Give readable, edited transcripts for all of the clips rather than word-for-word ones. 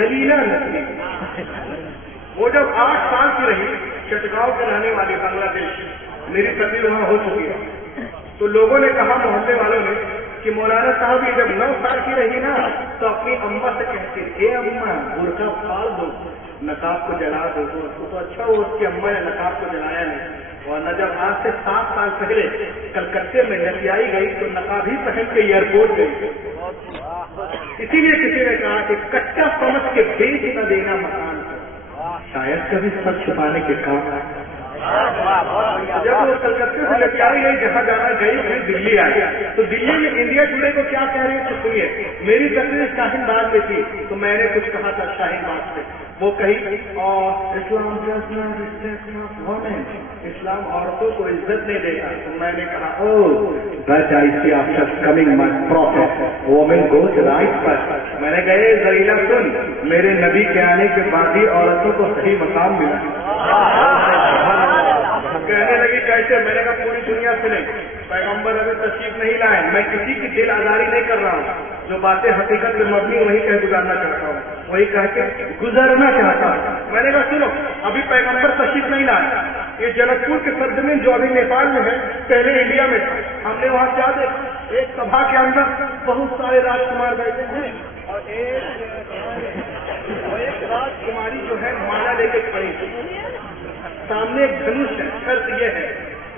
زلیلہ نسلی. وہ جب 8 سال کی رہی، چٹگاؤں کے رہنے والی بنگلہ دیش، میری تقریر وہاں ہو چکی ہے، تو لوگوں نے کہا محلے والوں نے کہ مولانا صاحب یہ جب 9 سال کی رہی نا تو اپنی اماں سے کہتے اے اماں برقع پھاڑ دو، نقاب کو جلا دو. تو اچھا وہ اس کی اماں نے نقاب کو جلایا نہیں، ورنہ جب آج سے 7 سال پہلے کلکتے میں نتیائی گئی تو نقاب ہی پہن کے ایئرپورٹ گئی. اسی لیے کسی نے کہا کہ کچا سمجھ کے بیچ نہ دینا مکان کو، شاید کبھی سب چھپانے کے کام آئے. جب وہ کلکتے سے لٹکائی گئی جہاں جانا گئی پھر دلی آئی، تو دلی میں انڈیا ٹوڈے کو کیا کہہ رہے ہیں تو سنیے. میری تقریر شاہین باغ میں تھی تو میں نے کچھ کہا تھا شاہین باغ سے، وہ کہی اور اسلام عورتوں کو عزت نہیں دیتا. تو میں نے کہا میں نے کہے زریلا سن، میرے نبی کے آنے کے بعد ہی عورتوں کو صحیح مقام ملا. کہنے لگی کیسے؟ میں نے کہا پوری دنیا سے نہیں، پیغمبر ابھی تشریف نہیں لائے، میں کسی کی دل آزاری نہیں کر رہا ہوں، جو باتیں حقیقت میں مبنی وہی کہہ گزارنا چاہتا ہوں، وہی کہہ کے گزرنا چاہتا ہوں. میں نے کہا سنو، ابھی پیغمبر تشریف نہیں لائے، یہ جنک پور کے سرزمین جو ابھی نیپال میں ہے پہلے انڈیا میں تھا. ہم نے وہاں کیا دیکھا، ایک سبھا کے اندر بہت سارے راجکمار بیٹھے ہیں اور ایک راجکماری جو ہے مالا لے کے کھڑی ہے، سامنے ایک دھنش ہے. شرط یہ ہے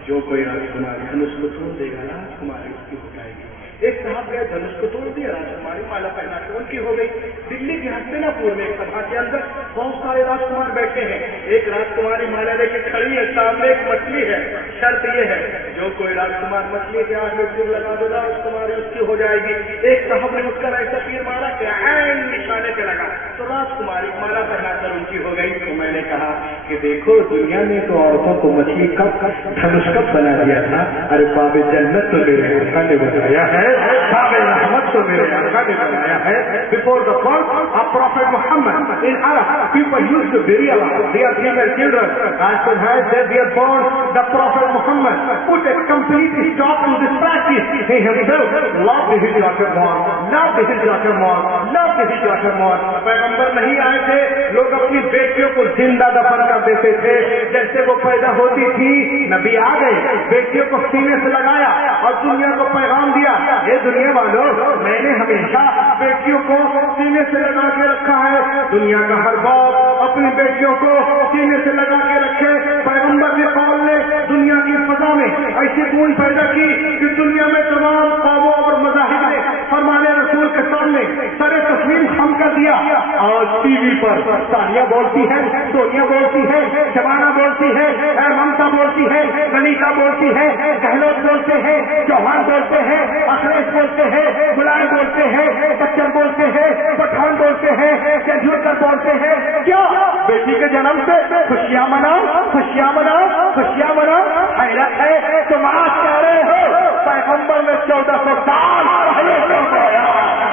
جو کوئی راجکماری دھنش کو توڑ دے گا راجکماری اس کی ہو جائے گی. ایک صاحب گئے دھنش کو توڑ دیا، راجکماری مالا پہنا کے ان کی ہو گئی. دلی کے ہستینا پور میں ایک سبھا کے اندر بہت سارے راجکمار بیٹھے ہیں، ایک راجکماری مالا لے کے کھڑی ہے، سامنے ایک مچھلی ہے. شرط یہ ہے جو کوئی راجکمار مچھلی کے آگ میں تیر لگا دے راجکماری اس کی ہو جائے گی. ایک صاحب نے اس کا ایسا تیر مارا کہ عین نشانے پہ لگا تو راجکماری مالا پہنا کر ان کی ہو گئی. تو میں نے کہا کہ دیکھو دنیا نے تو عورتوں کو مچھلی کب دھنش کب بنا دیا تھا. ارے باب جنت تو میرے آقا نے بتایا ہے، باب رحمت تو میرے آقا نے بتایا ہے. Before the birth of Prophet Muhammad in Arab, people used to bury their female children. As soon as they were born, the Prophet Muhammad put a complete stop to this practice. He himself loved his daughter more, loved his daughter more, loved his daughter more. پیغمبر نہیں آئے تھے، لوگ اپنی بیٹیوں کو زندہ دفن کر دیتے تھے. جیسے وہ پیدا ہوتی تھی نبی آ گئے، بیٹیوں کو سینے سے لگایا اور دنیا کو پیغام دیا، یہ دنیا والوں میں نے ہمیشہ بیٹیوں کو سینے سے لگا کے رکھا ہے. دنیا کا ہر باپ اپنی بیٹیوں کو سینے سے لگا کے رکھے. پیغمبر کے قول نے دنیا کی فضا میں ایسی گونج پیدا کی کہ دنیا میں تمام قوموں اور مذاہب نے فرمان رسول کے سامنے سر تسلیم خم کر دیا. اور ٹی وی پر ثانیہ بولتی ہے، سونیا بولتی ہے، شبانہ بولتی ہے، ممتا بولتی ہے، للیتا بولتی ہے، گہلوت بولتے ہیں، چوہان بولتے ہیں، اکھلیش بولتے ہیں، ملائم بولتے ہیں، بچن بولتے ہیں، پٹھان بولتے ہیں، تندولکر بولتے ہیں. کیا بیٹی کے جنم سے خوشیاں مناؤ، خوشیاں مناؤ، خوشیاں مناؤ. حیرت ہے تم آج کہہ رہے ہو پیغمبر نے 1400 سال پہلے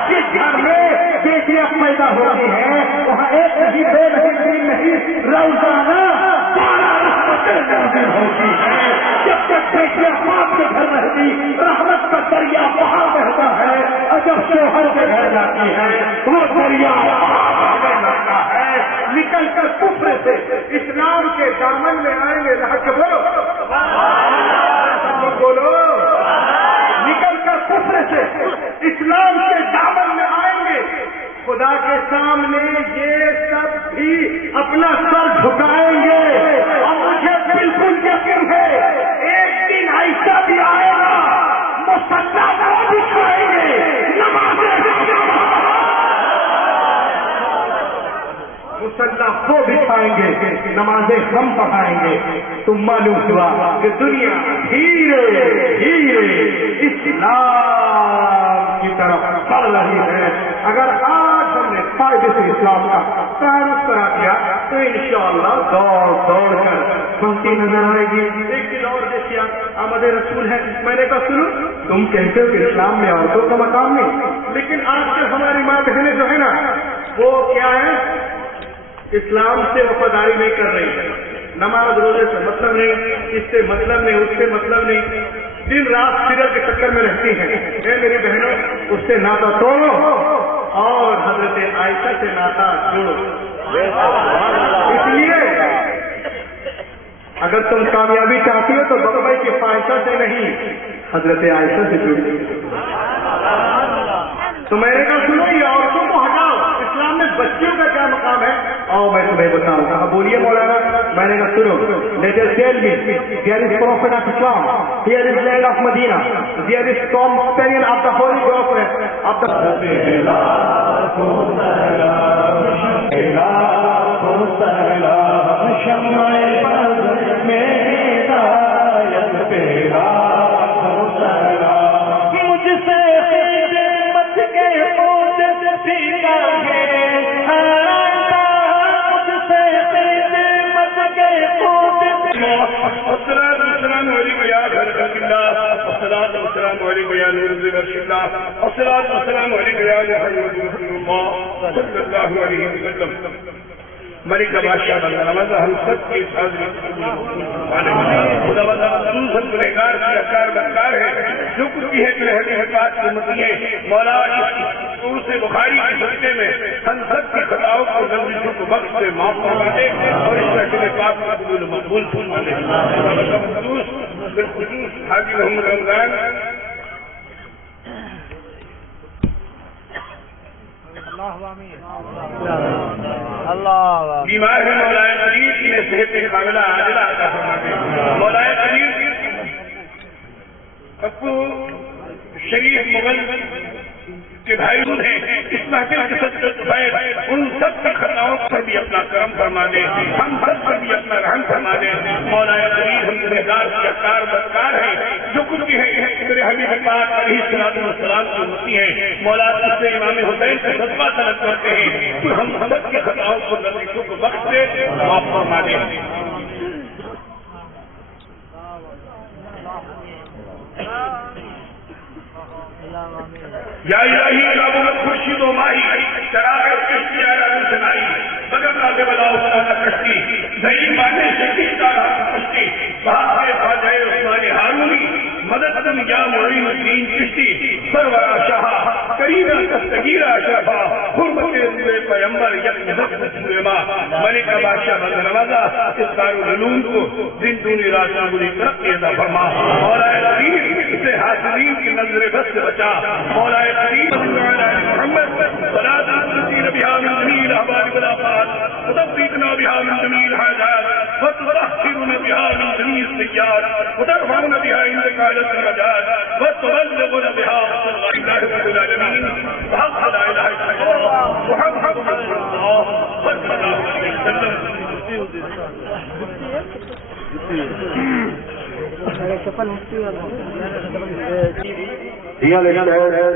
جس گھر میں بیٹیاں پیدا ہوتی ہیں وہاں ایک نہیں، دو نہیں، تین نہیں، روزانہ 12 رحمتیں نازل ہوتی ہیں. جب تک بیٹیاں باپ کے گھر رہتی رحمت کا دریا وہاں بہتا ہے، اور جب شوہر کے گھر جاتی ہے وہ دریا لگتا ہے. نکل کر کفر سے اسلام کے دامن میں آئیں گے. بولو، نکل کر کفر سے اسلام کے دامن میں آئیں گے. خدا کے سامنے یہ سب بھی اپنا سر جھکائیں گے. اور مجھے بالکل یقین ہے ایک دن ایسا بھی آئے گا مسلح کو دکھائیں گے، مسلح کو بٹھائیں گے، نمازیں ہم پڑھائیں گے. تم معلوم ہوا کہ دنیا دھیرے دھیرے اسلام کی طرف بڑھ رہی ہے. اگر آج ہم نے فائدے سے اسلام کا تعارف کرا دیا تو انشاءاللہ دوڑ دوڑ کر بنتی نظر آئے گی. ایک دن اور دیکھیے آمد رسول ہے. میں نے کہا سنو، تم کہتے ہو کہ اسلام میں عورتوں کا مقام نہیں، لیکن آج کل ہماری ماں بہنیں جو ہے نا وہ کیا ہے، اسلام سے وفاداری نہیں کر رہی ہے. نماز روزے سے مطلب نہیں، اس سے مطلب نہیں، اس سے مطلب نہیں، دن رات سیریل کے چکر میں رہتی ہیں. میری بہنوں اس سے ناطا توڑو اور حضرت عائشہ سے ناتا جوڑو. اس لیے اگر تم کامیابی چاہتی ہو تو بابا کی خواہشوں سے نہیں حضرت عائشہ سے جڑو. تو میں نے کہا سنو یہ عورتوں کو ہٹاؤ, اسلام میں بچیوں کا کیا مقام ہے, آؤ میں تمہیں بتاؤں. کہا بولیے مولانا. میں نے کہا سنو, let us tell me, there is prophet of Islam, here is land of Medina, there is companion of the holy prophet of the السلام علیکم یا برکات اللہ, الصلاۃ والسلام علیکم یا نور البشر اللہ, الصلاۃ والسلام علیکم یا محمد رسول اللہ صلی اللہ علیہ وسلم. ملک بادشاہ بندہ ہم سب کے ساتھ خدا سب گنہگار کی اکار بکار ہے, جو کچھ بھی ہے بات کی متی ہے. مولا سے بخاری کے صدقے میں ہم سب کی خطاؤں کو لفظوں کو وقت سے معاف کروا دے اور اس رسول پاک کا قبول مقبول فرما دے. بالخصوص حاجی محمد رمضان بیمار ہے, مولا کریم کی صحت کاملہ عاجلہ عطا فرما دے. مولا کریم ابو شریف مغل کے بھائی ہیں, اس محفل کے صدقے ان سب کی خطاؤں پر بھی اپنا کرم فرما دے, ہم سب پر بھی اپنا رحم فرما دے. مولا کریم ہم گنہگار کی اکار بدکار ہیں, جو کچھ بھی ہے میرے حبیب پاک علیہ السلام کی امتی ہے. مولا اس سے امام حسین سے صدقہ طلب کرتے ہیں, تو ہم سب کی خطاؤں کو نصیبوں کو بخش دے, معاف فرما دے. یا الہی کابوت خورشید و ماہی چراغ کشتی آیا سنائی بغیر آگے بلاؤ بلانا کشتی نہیں بانے شکیل دارا کشتی بہت سے خواجہ عثمان ہارونی مدد کن یا معین الدین چشتی سرورا شاہ کریمہ دستگیرہ اشرفا حرمت روح پیمبر یک نظر سورما. ملک بادشاہ بند نوازا اس دارالعلوم کو دن دونی رات نگوری ترقی عطا فرما. مولا کریم اسے حاصلین کی نظر بس سے بچا. مولا کریم محمد صلاة تنزيل بها من جميع الأهوال والآفات وتفريجنا بها من جميع الحاجات وتطهرنا بها من جميع السيئات وترفعنا بها عندك على الدرجات وتبلغنا بها وصلى الله رب العالمين وحق لا إله إلا الله محمد رسول الله صلى الله عليه وسلم.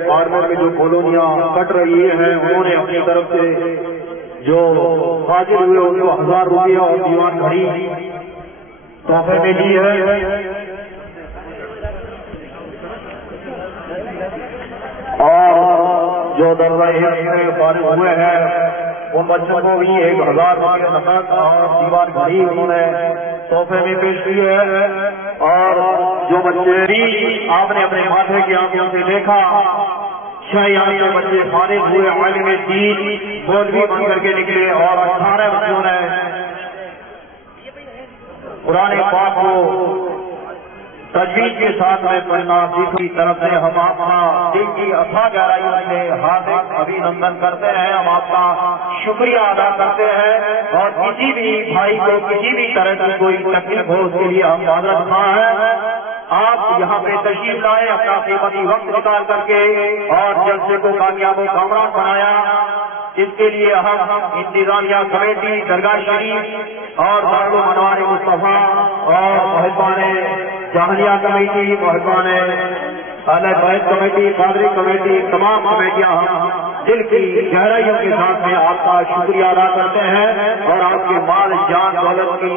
بارمر میں جو کالونیاں کٹ رہی ہیں انہوں نے اپنی طرف سے جو حاضر ہوئے ان کو 1000 روپیہ اور دیوان گھڑی تحفے میں دی ہے. اور جو درجہ میں فارغ ہوئے ہیں ان بچوں کو بھی 1000 روپیہ نقد اور دیوان گھڑی انہوں نے تحفے میں پیش کی ہے. اور جو بچے بھی آپ نے اپنے ماتھے کی آنکھوں سے دیکھا, یہاں کے بچے فارغ ہوئے عالم دین مولوی بن کر کے نکلے, اور 18 بچوں نے قرآن پاک کو تجویز کے ساتھ میں پڑھنا سیکھ کی طرف سے ہم آپ کا دل کی اتھا گہرائیوں سے ہاردک ابھینندن کرتے ہیں, ہم آپ کا شکریہ ادا کرتے ہیں. اور کسی بھی بھائی کو کسی بھی طرح کی کوئی تکلیف ہو اس کے لیے ہم معذرت خواہ ہیں. آپ یہاں پہ تشریف لائے, اپنا قیمتی وقت نکال کر کے اور جلسے کو کامیاب و کامران بنایا. اس کے لیے ہم انتظامیہ کمیٹی درگاہ شریف اور دارل انوار مصطفیٰ اور محبان جاہلیہ کمیٹی, محبان اہل بیت کمیٹی, قادری کمیٹی, تمام کمیٹیاں ہم دل کی گہرائیوں کے ساتھ میں آپ کا شکریہ ادا کرتے ہیں اور آپ کے مال جان دولت کی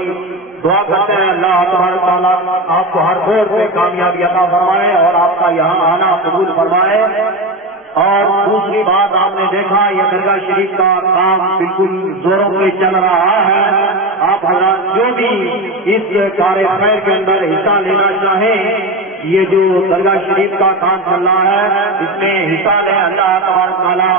دعا کرتے ہیں. اللہ تبارک تعالیٰ آپ کو ہر دور سے کامیابی عطا فرمائے اور آپ کا یہاں آنا قبول فرمائے. اور دوسری بات آپ نے دیکھا یہ درگاہ شریف کا کام بالکل زوروں پہ چل رہا ہے. آپ حضرات جو بھی اس کار خیر کے اندر حصہ لینا چاہیں, یہ جو درگاہ شریف کا کام چل رہا ہے اس میں حصہ لیں. اللہ تبارک تعالیٰ